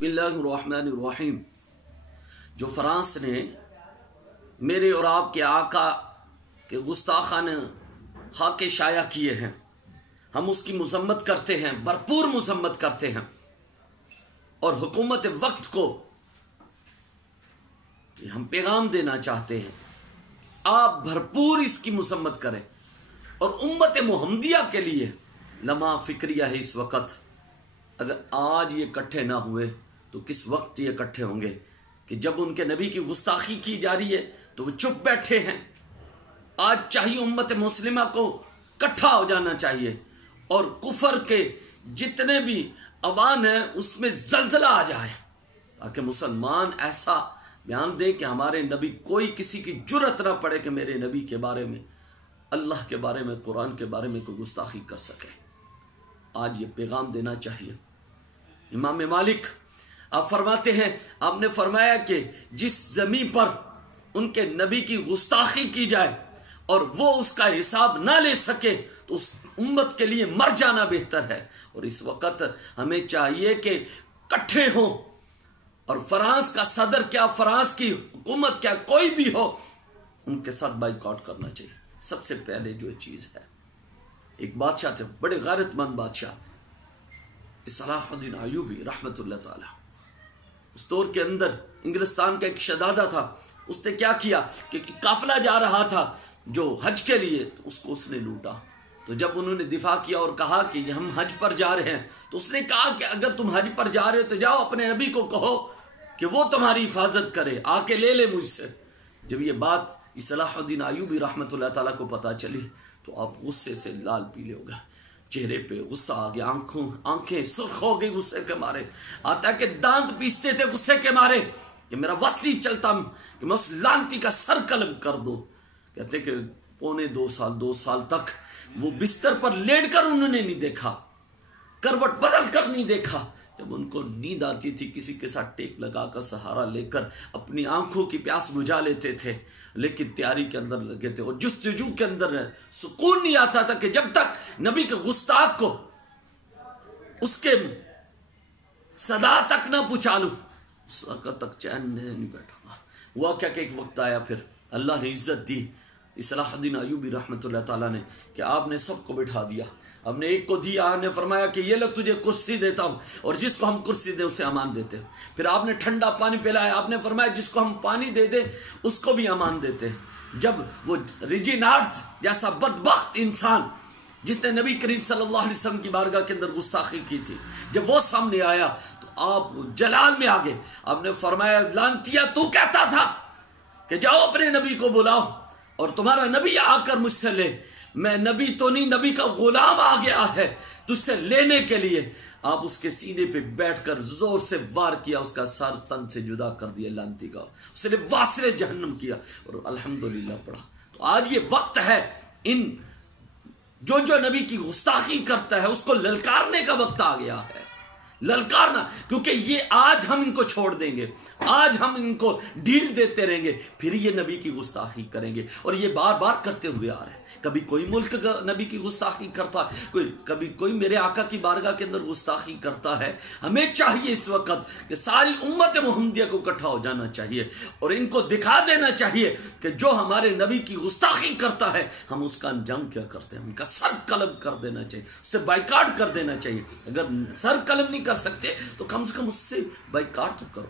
बिस्मिल्लाहिर्रहमानिर्रहीम। जो फ्रांस ने मेरे और आपके आका के गुस्ताखाना हक शाया किए हैं, हम उसकी मजम्मत करते हैं, भरपूर मजम्मत करते हैं। और हुकूमत वक्त को हम पैगाम देना चाहते हैं, आप भरपूर इसकी मजम्मत करें। और उम्मत मुहम्मदिया के लिए लम्हा फिक्रिया है इस वक्त। अगर आज ये इकट्ठे ना हुए तो किस वक्त ये इकट्ठे होंगे कि जब उनके नबी की गुस्ताखी की जा रही है तो वो चुप बैठे हैं। आज चाहिए उम्मत मुस्लिमा को इकट्ठा हो जाना चाहिए और कुफर के जितने भी अवान है उसमें जलजला आ जाए, ताकि मुसलमान ऐसा बयान दे कि हमारे नबी, कोई किसी की जुर्रत ना पड़े कि मेरे नबी के बारे में, अल्लाह के बारे में, कुरान के बारे में कोई गुस्ताखी कर सके। आज ये पैगाम देना चाहिए। इमाम मालिक आप फरमाते हैं, आपने फरमाया कि जिस जमीन पर उनके नबी की गुस्ताखी की जाए और वो उसका हिसाब ना ले सके तो उस उम्मत के लिए मर जाना बेहतर है। और इस वक्त हमें चाहिए कि इकट्ठे हों और फ्रांस का सदर क्या, फ्रांस की हुकूमत क्या, कोई भी हो, उनके साथ बाइकआउट करना चाहिए। सबसे पहले जो चीज है, एक बादशाह थे, बड़े गैरतमंद बादशाह, सलाहुद्दीन अय्यूबी रहमतुल्लाह ताला। उस दौर के अंदर इंग्लिस्तान का एक शहजादा था, उसने क्या किया कि काफिला जा रहा था जो हज के लिए, तो उसको उसने लूटा। तो जब उन्होंने दिफा किया और कहा कि हम हज पर जा रहे हैं, तो उसने कहा कि अगर तुम हज पर जा रहे हो तो जाओ अपने नबी को कहो कि वो तुम्हारी हिफाजत करे, आके ले ले मुझसे। जब ये बात सलाहुद्दीन अय्यूबी रहमतुल्लाह ताला को पता चली तो आप गुस्से से लाल पीले हो गए, चेहरे पे गुस्सा आ गया, आंखें सुर्ख हो गई गुस्से के मारे। आता कि दांत पीसते थे गुस्से के मारे कि मेरा वस नहीं चलता कि मैं उस लांती का सर कलम कर दो। कहते कि पौने 2 साल तक वो बिस्तर पर लेटकर उन्होंने नहीं देखा, करवट बदल कर नहीं देखा। जब उनको नींद आती थी किसी के साथ टेक लगाकर सहारा लेकर अपनी आंखों की प्यास बुझा लेते थे, लेकिन तैयारी के अंदर लगे थे और जुस्तजू के अंदर सुकून नहीं आता था कि जब तक नबी के गुस्ताख को उसके सदा तक ना पूछा लूं, उस वक्त तक चैन नहीं बैठूंगा। हुआ क्या कि एक वक्त आया, फिर अल्लाह ने इज्जत दी सलाहुद्दीन अय्यूबी रहमतुल्लाह ताला ने कि आपने सबको बिठा दिया। हमने एक को दिया, आपने फरमाया कि ये लोग तुझे कुर्सी देता हूं और जिसको हम कुर्सी दे उसे अमान देते हैं। फिर आपने ठंडा पानी पिलाया, आपने फरमाया जिसको हम पानी दे दे उसको भी अमान देते हैं। जब वो रिजिनार्ड जैसा बदबख्त इंसान जिसने नबी करीम सल्लल्लाहु अलैहि वसल्लम की बारगाह के अंदर गुस्ताखी की थी, जब वो सामने आया तो आप जलाल में आ गए। आपने फरमाया लानतिया, तू कहता था कि जाओ अपने नबी को बुलाओ और तुम्हारा नबी आकर मुझसे ले। मैं नबी तो नहीं, नबी का गुलाम आ गया है तुझसे लेने के लिए। आप उसके सीने पे बैठकर जोर से वार किया, उसका सर तन से जुदा कर दिया लानती का, उसने वासिले जहन्नम किया और अल्हम्दुलिल्लाह पढ़ा। तो आज ये वक्त है, इन जो नबी की गुस्ताखी करता है उसको ललकारने का वक्त आ गया है। ललकारना, क्योंकि ये आज हम इनको छोड़ देंगे, आज हम इनको ढील देते रहेंगे, फिर ये नबी की गुस्ताखी करेंगे। और ये बार बार करते हुए आ रहे हैं। कभी कोई मुल्क का नबी की गुस्ताखी करता है, कभी कोई मेरे आका की बारगाह के अंदर गुस्ताखी करता है। हमें चाहिए इस वक्त कि सारी उम्मत मुहम्मदिया को इकट्ठा हो जाना चाहिए और इनको दिखा देना चाहिए कि जो हमारे नबी की गुस्ताखी करता है हम उसका अंजाम क्या करते हैं। उनका सर कलम कर देना चाहिए, उससे बाइकाट कर देना चाहिए। अगर सर कलम नहीं कर सकते तो कम से कम उससे बाइकाट तो करो।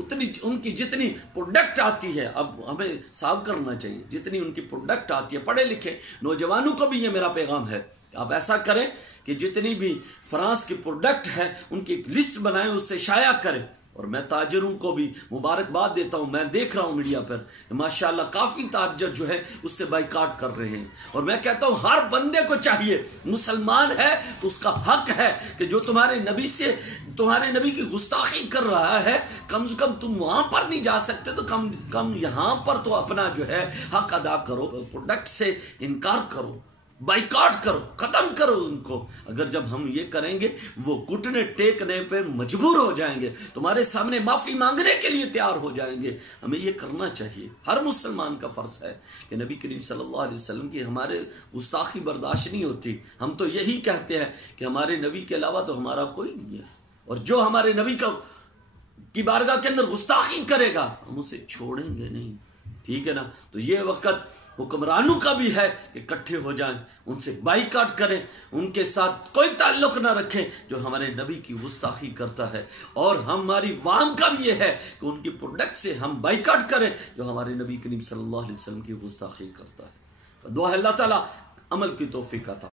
उतनी उनकी जितनी प्रोडक्ट आती है, अब हमें साफ करना चाहिए, जितनी उनकी प्रोडक्ट आती है, पढ़े लिखे नौजवानों को भी ये मेरा पैगाम है, आप ऐसा करें कि जितनी भी फ्रांस की प्रोडक्ट है उनकी एक लिस्ट बनाएं, उससे शाया करें। और मैं ताजरों को भी मुबारकबाद देता हूं। मैं देख रहा हूं मीडिया पर माशाल्लाह काफी ताजर जो है उससे बाइकाट कर रहे हैं। और मैं कहता हूं हर बंदे को चाहिए, मुसलमान है तो उसका हक है कि जो तुम्हारे नबी से, तुम्हारे नबी की गुस्ताखी कर रहा है, कम से कम तुम वहां पर नहीं जा सकते तो कम कम यहां पर तो अपना जो है हक अदा करो, प्रोडक्ट से इनकार करो, बाइकाट करो, खत्म करो उनको। अगर जब हम ये करेंगे वो घुटने टेकने पे मजबूर हो जाएंगे, तुम्हारे सामने माफी मांगने के लिए तैयार हो जाएंगे। हमें ये करना चाहिए, हर मुसलमान का फर्ज है कि नबी करीम सल्लल्लाहु अलैहि वसल्लम की हमारे गुस्ताखी बर्दाश्त नहीं होती। हम तो यही कहते हैं कि हमारे नबी के अलावा तो हमारा कोई नहीं है, और जो हमारे नबी का کی بارگاہ کے اندر گستاخی کرے گا ہم اسے چھوڑیں گے نہیں. ٹھیک ہے نا. تو یہ وقت حکمرانوں کا بھی ہے کہ اکٹھے ہو جائیں, ان سے بائیکاٹ کریں, ان کے ساتھ کوئی تعلق نہ رکھیں جو ہمارے نبی کی گستاخی کرتا ہے. اور ہماری عوام کا بھی یہ ہے کہ ان کی پروڈکٹ سے ہم بائیکاٹ کریں جو ہمارے نبی کریم صلی اللہ علیہ وسلم کی گستاخی کرتا ہے. دعا ہے اللہ تعالیٰ عمل کی توفیق عطا